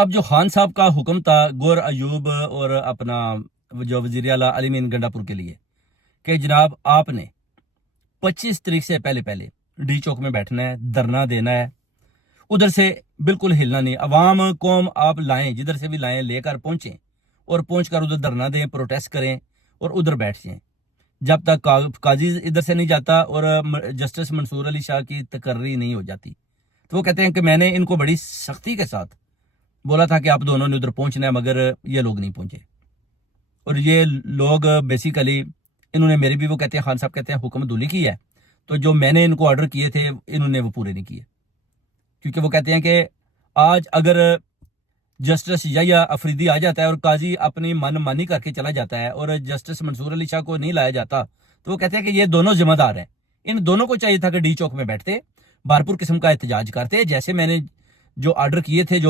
اب جو خان صاحب کا حکم تھا گور ایوب اور اپنا جو وزیر اعلیٰ علی مین گنڈا پور کے لیے کہ جناب آپ نے 25 تاریخ سے پہلے ڈی چوک میں بیٹھنا ہے، دھرنا دینا ہے، ادھر سے بالکل ہلنا نہیں، عوام قوم آپ لائیں، جدھر سے بھی لائیں لے کر پہنچیں اور پہنچ کر ادھر دھرنا دیں، پروٹیسٹ کریں اور ادھر بیٹھ جائیں جب تک قاضی ادھر سے نہیں جاتا اور جسٹس منصور علی شاہ کی تقرری نہیں ہو جاتی۔ تو وہ کہتے ہیں کہ میں نے ان کو بڑی سختی کے ساتھ بولا تھا کہ آپ دونوں نے ادھر پہنچنا ہے، مگر یہ لوگ نہیں پہنچے، اور یہ لوگ بیسیکلی انہوں نے میرے بھی، وہ کہتے ہیں خان صاحب کہتے ہیں حکم دولی کی ہے، تو جو میں نے ان کو آرڈر کیے تھے انہوں نے وہ پورے نہیں کیے، کیونکہ وہ کہتے ہیں کہ آج اگر جسٹس یا افریدی آ جاتا ہے اور قاضی اپنی من مانی کر کے چلا جاتا ہے اور جسٹس منصور علی شاہ کو نہیں لایا جاتا، تو وہ کہتے ہیں کہ یہ دونوں ذمہ دار ہیں، ان دونوں کو چاہیے تھا کہ ڈی چوک میں بیٹھتے، بھرپور قسم کا احتجاج کرتے، جیسے میں نے جو آرڈر کیے تھے، جو